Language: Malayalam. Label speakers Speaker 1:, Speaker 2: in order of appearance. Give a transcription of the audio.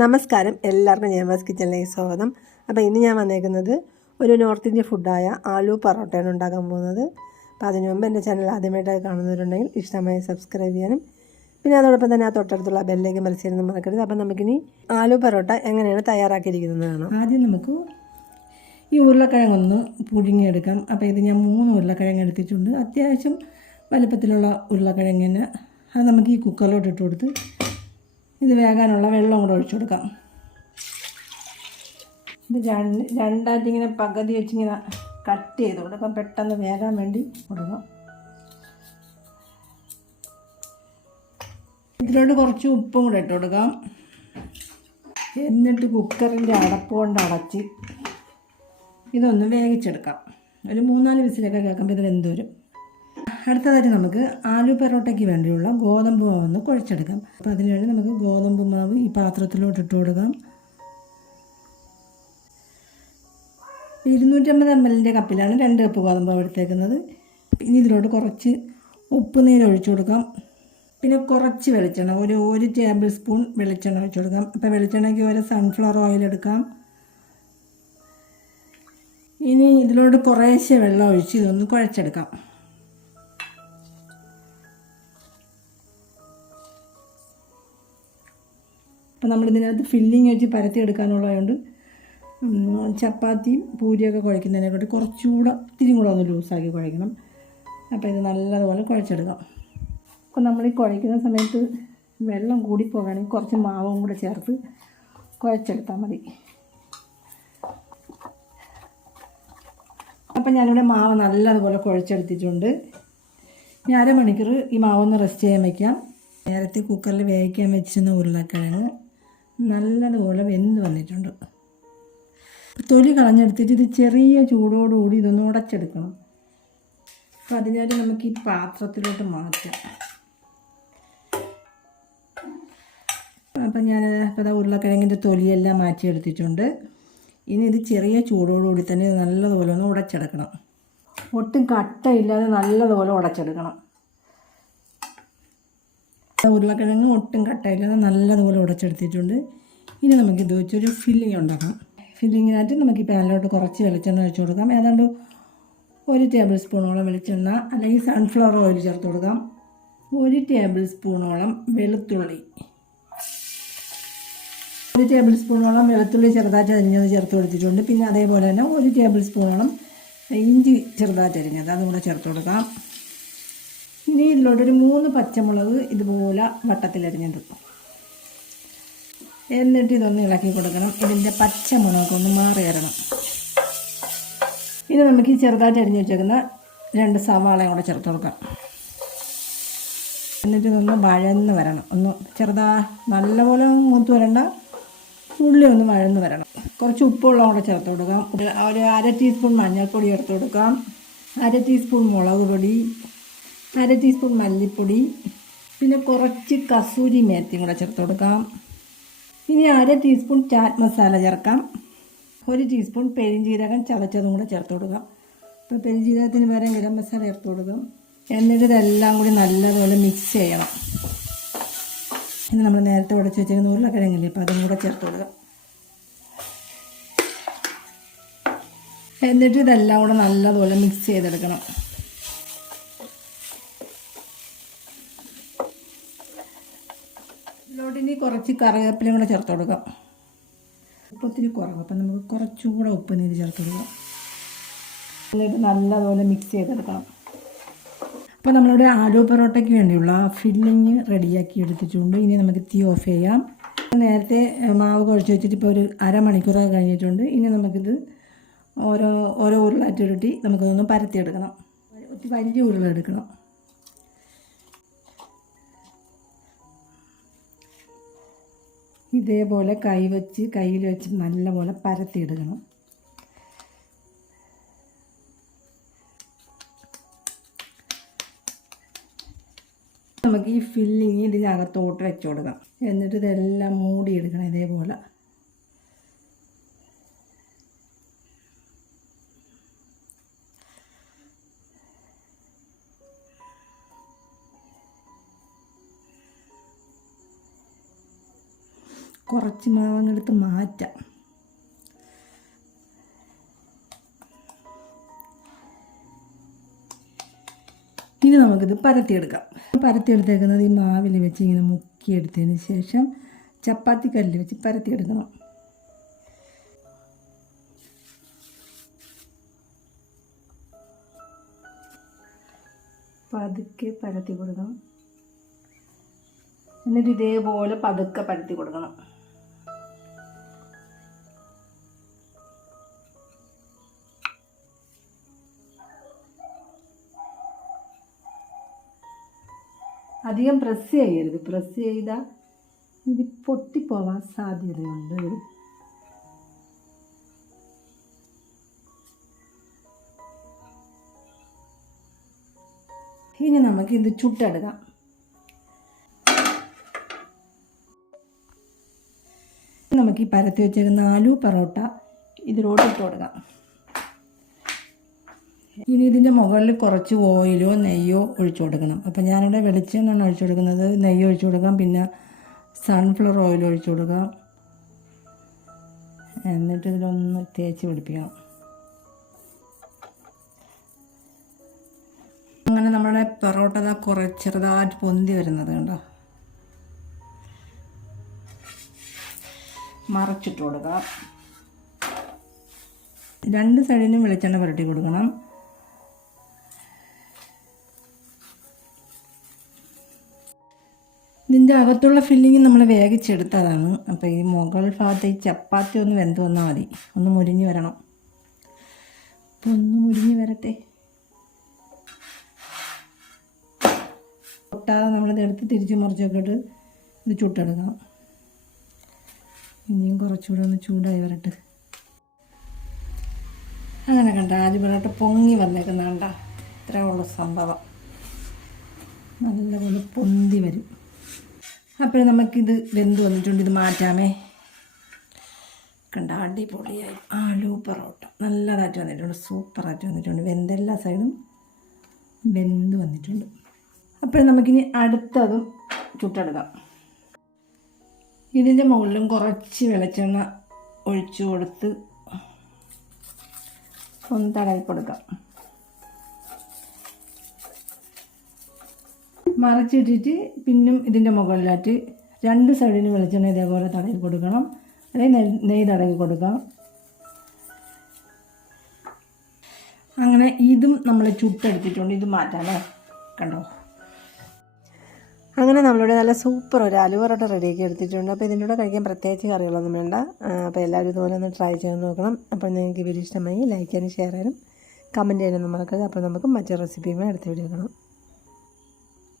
Speaker 1: നമസ്കാരം. എല്ലാവർക്കും ജയമാസ് കിച്ചണിലേക്ക് സ്വാഗതം. അപ്പോൾ ഇന്ന് ഞാൻ വന്നേക്കുന്നത് ഒരു നോർത്ത് ഇന്ത്യൻ ഫുഡായ ആലു പൊറോട്ടയാണ് ഉണ്ടാക്കാൻ പോകുന്നത്. അപ്പോൾ അതിനു മുമ്പ് എന്റെ ചാനൽ ആദ്യമായിട്ടായി കാണുന്നവരുണ്ടെങ്കിൽ ഇഷ്ടമായി സബ്സ്ക്രൈബ് ചെയ്യാനും പിന്നെ അതോടൊപ്പം തന്നെ ആ തൊട്ടടുത്തുള്ള ബെല്ലേക്ക് മത്സരം മറക്കരുത്. അപ്പോൾ നമുക്കിനി ആലു പൊറോട്ട എങ്ങനെയാണ് തയ്യാറാക്കിയിരിക്കുന്നത് കാണാം
Speaker 2: ആദ്യം നമുക്ക് ഈ ഉരുളക്കിഴങ്ങൊന്ന് പുഴുങ്ങിയെടുക്കാം. അപ്പോൾ ഇത് ഞാൻ മൂന്ന് ഉരുളക്കിഴങ്ങ് എടുത്തിട്ടുണ്ട്. അത്യാവശ്യം വലുപ്പത്തിലുള്ള ഉരുളക്കിഴങ്ങിന് അത് നമുക്ക് ഈ കുക്കറിലോട്ട് ഇട്ട് കൊടുത്ത് ഇത് വേകാനുള്ള വെള്ളം കൂടെ ഒഴിച്ചു കൊടുക്കാം. ഇത് രണ്ട് രണ്ടായിട്ട് ഇങ്ങനെ പകുതി വെച്ചിങ്ങനെ കട്ട് ചെയ്ത് കൊടുക്കാം. പെട്ടെന്ന് വേകാൻ വേണ്ടി കൊടുക്കാം. ഇതിലോട്ട് കുറച്ച് ഉപ്പും കൂടെ ഇട്ട് കൊടുക്കാം. എന്നിട്ട് കുക്കറിന്റെ അടപ്പ് കൊണ്ട് അടച്ച് ഇതൊന്ന് വേവിച്ചെടുക്കാം. ഒരു മൂന്നാൽ വിസിലൊക്കെ കേൾക്കുമ്പോൾ ഇത് വെന്ത് അടുത്തതായിട്ട് നമുക്ക് ആലു പെറോട്ടയ്ക്ക് വേണ്ടിയുള്ള ഗോതമ്പ് മാവ് ഒന്ന് കുഴച്ചെടുക്കാം. അപ്പോൾ അതിനുവേണ്ടി നമുക്ക് ഗോതമ്പ് മാവ് ഈ പാത്രത്തിലോട്ട് ഇട്ട് കൊടുക്കാം. ഇരുന്നൂറ്റമ്പത് എം എല്ലിന്റെ കപ്പിലാണ് രണ്ട് കപ്പ് ഗോതമ്പ് എടുത്തേക്കുന്നത്. ഇനി ഇതിലോട്ട് കുറച്ച് ഉപ്പ് നീര് ഒഴിച്ചു കൊടുക്കാം. പിന്നെ കുറച്ച് വെളിച്ചെണ്ണ ഒരു ഒരു ടേബിൾ സ്പൂൺ വെളിച്ചെണ്ണ ഒഴിച്ചു കൊടുക്കാം. അപ്പോൾ വെളിച്ചെണ്ണയ്ക്ക് ഒരു സൺഫ്ലവർ ഓയിൽ എടുക്കാം. ഇനി ഇതിലോട്ട് കുറേശ്ശെ വെള്ളം ഒഴിച്ച് ഇതൊന്ന് കുഴച്ചെടുക്കാം. അപ്പം നമ്മളിതിനകത്ത് ഫില്ലിങ് വെച്ച് പരത്തിയെടുക്കാനുള്ളതുകൊണ്ട് എടുക്കാനുള്ളതുകൊണ്ട് ചപ്പാത്തിയും പൂരിയൊക്കെ കുഴക്കുന്നതിനെക്കാട്ടി കുറച്ചുകൂടെ ഇത്തിരി കൂടെ ഒന്ന് ലൂസാക്കി കുഴക്കണം അപ്പോൾ ഇത് നല്ലതുപോലെ കുഴച്ചെടുക്കാം. അപ്പോൾ നമ്മൾ ഈ കുഴക്കുന്ന സമയത്ത് വെള്ളം കൂടി പോവുകയാണെങ്കിൽ കുറച്ച് മാവും കൂടെ ചേർത്ത് കുഴച്ചെടുത്താൽ മതി. അപ്പം ഞാനിവിടെ മാവ് നല്ലതുപോലെ കുഴച്ചെടുത്തിട്ടുണ്ട്. ഇനി അരമണിക്കൂർ ഈ മാവൊന്ന് റെസ്റ്റ് ചെയ്യാൻ വയ്ക്കാം നേരത്തെ കുക്കറിൽ വേവിക്കാൻ വെച്ചിരുന്ന ഉരുളക്കിഴങ്ങ് നല്ലതുപോലെ വെന്ത് വന്നിട്ടുണ്ട്. തൊലി കളഞ്ഞെടുത്തിട്ട് ഇത് ചെറിയ ചൂടോടുകൂടി ഇതൊന്ന് ഉടച്ചെടുക്കണം. അപ്പം അതിനായിട്ട് നമുക്ക് ഈ പാത്രത്തിലോട്ട് മാറ്റാം. അപ്പം ഞാൻ അപ്പോൾ ദാ ഉരുളക്കിഴങ്ങിന്റെ തൊലിയെല്ലാം മാറ്റിയെടുത്തിട്ടുണ്ട്. ഇനി ഇത് ചെറിയ ചൂടോടുകൂടി തന്നെ നല്ലതുപോലെ ഒന്ന് ഉടച്ചെടുക്കണം. ഒട്ടും കട്ടയില്ലാതെ നല്ലതുപോലെ ഉടച്ചെടുക്കണം. ഉരുളക്കിഴങ്ങ് ഒട്ടും കട്ടയില്ലാതെ നല്ലതുപോലെ ഉടച്ചെടുത്തിട്ടുണ്ട്. ഇനി നമുക്ക് ഇത് വെച്ചൊരു ഫില്ലിങ് ഉണ്ടാക്കാം. ഫില്ലിങ്ങിനായിട്ട് നമുക്ക് ഈ പാനിലോട്ട് കുറച്ച് വെളിച്ചെണ്ണ ഒഴിച്ചു കൊടുക്കാം. ഏതാണ്ട് ഒരു ടേബിൾ സ്പൂണോളം വെളിച്ചെണ്ണ അല്ലെങ്കിൽ സൺഫ്ലവർ ഓയിൽ ചേർത്ത് കൊടുക്കാം. ഒരു ടേബിൾ സ്പൂണോളം വെളുത്തുള്ളി. ഒരു ടേബിൾ സ്പൂണോളം വെളുത്തുള്ളി ചെറുതായിട്ട് അരിഞ്ഞത് ചേർത്ത് കൊടുത്തിട്ടുണ്ട്. പിന്നെ അതേപോലെ തന്നെ ഒരു ടേബിൾ സ്പൂണോളം ഇഞ്ചി ചെറുതായിട്ട് അരിഞ്ഞത് അതും കൂടെ ചേർത്ത് കൊടുക്കാം. ഇനി ഇതിലോട്ടൊരു മൂന്ന് പച്ചമുളക് ഇതുപോലെ വട്ടത്തിലരിഞ്ഞത് എന്നിട്ട് ഇതൊന്ന് ഇളക്കി കൊടുക്കണം. ഇതിന്റെ പച്ചമുളക് ഒന്ന് മാറി വരണം. ഇനി നമുക്ക് ഈ ചെറുതായിട്ട് അരിഞ്ഞു വെച്ചേക്കുന്ന രണ്ട് സവാളയും കൂടെ ചേർത്ത് കൊടുക്കാം. എന്നിട്ട് ഇതൊന്ന് വഴന്ന് വരണം. ഒന്ന് ചെറുതാ നല്ലപോലെ മൂത്ത് വരണ്ട. ഉള്ളി ഒന്ന് വഴന്ന് വരണം. കുറച്ച് ഉപ്പുള്ള കൂടെ ചേർത്ത് കൊടുക്കാം. ഒരു- അര ടീസ്പൂൺ മഞ്ഞൾപ്പൊടി ചേർത്ത് കൊടുക്കാം. അര ടീസ്പൂൺ മുളക് പൊടി. അര ടീസ്പൂൺ മല്ലിപ്പൊടി പിന്നെ കുറച്ച് കസൂരി മേത്തിയും കൂടെ ചേർത്ത് കൊടുക്കാം. ഇനി അര ടീസ്പൂൺ ചാറ്റ് മസാല ചേർക്കാം. ഒരു ടീസ്പൂൺ പെരിഞ്ജീരകം ചതച്ചതും കൂടെ ചേർത്ത് കൊടുക്കാം. അപ്പോൾ പെരിഞ്ജീരകത്തിന് പകരം ഗരം മസാല ചേർത്ത് കൊടുക്കാം. എന്നിട്ട് ഇതെല്ലാം കൂടി നല്ലതുപോലെ മിക്സ് ചെയ്യണം. ഇനി നമ്മൾ നേരത്തെ ഉടച്ച് വെച്ചിരുന്ന ഉരുളക്കിഴങ്ങില്ലേ അപ്പോൾ അതും കൂടെ ചേർത്ത് കൊടുക്കാം. എന്നിട്ട് ഇതെല്ലാം കൂടെ നല്ലതുപോലെ മിക്സ് ചെയ്തെടുക്കണം ഇതിലോട്ട് ഇനി കുറച്ച് കറിവേപ്പിലയും കൂടെ ചേർത്ത് കൊടുക്കാം. ഉപ്പ് ഒത്തിരി കുറവ്. അപ്പം നമുക്ക് കുറച്ചുകൂടെ ഉപ്പ് നീര് ചേർത്ത് കൊടുക്കാം. എന്നിട്ട് നല്ലതുപോലെ മിക്സ് ചെയ്തെടുക്കണം. അപ്പോൾ നമ്മളിവിടെ ആലു പൊറോട്ടയ്ക്ക് വേണ്ടിയുള്ള ഫില്ലിങ് റെഡിയാക്കി എടുത്തിട്ടുണ്ട്. ഇനി നമുക്ക് തീ ഓഫ് ചെയ്യാം. നേരത്തെ മാവ് കുഴച്ച് വെച്ചിട്ട് ഇപ്പോൾ ഒരു അരമണിക്കൂറൊക്കെ കഴിഞ്ഞിട്ടുണ്ട്. ഇനി നമുക്കിത് ഓരോ ഓരോ ഉരുളായിട്ട് ഉരുട്ടി നമുക്കതൊന്ന് പരത്തിയെടുക്കണം. ഒത്തിരി വലിയ ഉരുള ഇതേപോലെ കൈ വെച്ച് കയ്യിൽ വെച്ച് നല്ലപോലെ പരത്തിയിടണം. നമുക്ക് ഈ ഫില്ലിങ് ഇതിനകത്തോട്ട് വെച്ച് കൊടുക്കാം. എന്നിട്ട് ഇതെല്ലാം മൂടിയെടുക്കണം ഇതേപോലെ. കുറച്ച് മാവങ്ങെടുത്ത് മാറ്റാം. ഇനി നമുക്കിത് പരത്തിയെടുക്കാം. പരത്തിയെടുത്തേക്കുന്നത് ഈ മാവിൽ വെച്ച് ഇങ്ങനെ മുക്കിയെടുത്തതിന് ശേഷം ചപ്പാത്തി കല്ലിൽ വെച്ച് പരത്തിയെടുക്കണം. പതുക്കെ പരത്തി കൊടുക്കണം. എന്നിട്ട് ഇതേപോലെ പതുക്കെ പരത്തി കൊടുക്കണം. അധികം പ്രസ് ചെയ്യരുത്. പ്രസ് ചെയ്താൽ ഇത് പൊട്ടിപ്പോവാൻ സാധ്യതയുണ്ട്. ഇനി നമുക്ക് ഇത് ചുട്ടെടുക്കാം. നമുക്ക് ഈ പരത്തി വെച്ചേക്കുന്ന ആലു പൊറോട്ട ഇതിലോട്ട് ഇട്ട് കൊടുക്കാം. ഇനി ഇതിന്റെ മുകളിൽ കുറച്ച് ഓയിലോ നെയ്യോ ഒഴിച്ചു കൊടുക്കണം. അപ്പോൾ ഞാനിവിടെ വെളിച്ചെണ്ണയാണ് ഒഴിച്ചു കൊടുക്കുന്നത്. നെയ്യ് ഒഴിച്ചു കൊടുക്കാം. പിന്നെ സൺഫ്ലവർ ഓയിൽ ഒഴിച്ചു കൊടുക്കാം. എന്നിട്ട് ഇതിലൊന്ന് തേച്ച് പിടിപ്പിക്കണം. അങ്ങനെ നമ്മുടെ പൊറോട്ട ഇതാ കുറേ ചെറുതായിട്ട് പൊന്തി വരുന്നത് കണ്ടോ? മറച്ചിട്ട് കൊടുക്കാം. രണ്ട് സൈഡിനും വെളിച്ചെണ്ണ പുരട്ടി കൊടുക്കണം. ഇതിന്റെ അകത്തുള്ള ഫില്ലിങ് നമ്മൾ വേഗിച്ചെടുത്തതാണ് അപ്പോൾ ഈ മുകൾ ഭാഗത്ത് ഈ ചപ്പാത്തി ഒന്ന് വെന്ത് വന്നാൽ മതി. ഒന്ന് മുരിഞ്ഞ് വരണം. അപ്പോൾ ഒന്ന് മുരിഞ്ഞ് വരട്ടെ. പൊട്ടാതെ നമ്മളിത് എടുത്ത് തിരിച്ച് മറിച്ചൊക്കെ ഇട്ട് ഇത് ചുട്ടെടുക്കണം. ഇനിയും കുറച്ചുകൂടെ ഒന്ന് ചൂടായി വരട്ടെ. അങ്ങനെ കണ്ട ആദ്യം പറഞ്ഞിട്ട് പൊങ്ങി വന്നേക്കുന്ന കണ്ട ഇത്രേ ഉള്ളൂ സംഭവം. നല്ലപോലെ പൊന്തി വരും. അപ്പോൾ നമുക്കിത് വെന്ത് വന്നിട്ടുണ്ട് ഇത് മാറ്റാമേ. കണ്ട അടിപൊളിയായി. ആലു പൊറോട്ട നല്ലതായിട്ട് വന്നിട്ടുണ്ട് സൂപ്പറായിട്ട് വന്നിട്ടുണ്ട്. വെന്തെല്ലാ സൈഡും വെന്ത് വന്നിട്ടുണ്ട്. അപ്പോൾ നമുക്കിനി അടുത്തതും ചുട്ടെടുക്കാം. ഇതിന്റെ മുകളിലും കുറച്ച് വെളിച്ചെണ്ണ ഒഴിച്ചു കൊടുത്ത് ഒന്ന് തടവി കൊടുക്കാം മറച്ചിട്ടിട്ട് പിന്നും ഇതിന്റെ മുകളിലായിട്ട് രണ്ട് സൈഡിന് വെളിച്ചെണ്ണ ഇതേപോലെ തടവി കൊടുക്കണം. അല്ലെങ്കിൽ നെയ് തടവി കൊടുക്കാം. അങ്ങനെ ഇതും നമ്മൾ ചുട്ടെടുത്തിട്ടുണ്ട്. ഇത് മാറ്റാമേ കണ്ടോ?
Speaker 1: അങ്ങനെ നമ്മളിവിടെ നല്ല സൂപ്പർ ഒരു ആലു പൊറോട്ട റെഡിയാക്കി എടുത്തിട്ടുണ്ട്. അപ്പോൾ ഇതിന്റെ കൂടെ കഴിക്കാൻ പ്രത്യേകിച്ച് കറികളൊന്നും വേണ്ട. അപ്പോൾ എല്ലാവരും ഇതുപോലെ ഒന്ന് ട്രൈ ചെയ്ത് നോക്കണം. അപ്പോൾ നിങ്ങൾക്ക് വീഡിയോ ഇഷ്ടമായി ലൈക്ക് ചെയ്യാനും ഷെയർ ചെയ്യാനും കമന്റ് ചെയ്യാനും മറക്കരുത്. അപ്പോൾ നമുക്ക് മറ്റേ റെസിപ്പിയുമായി അടുത്ത വീഡിയോ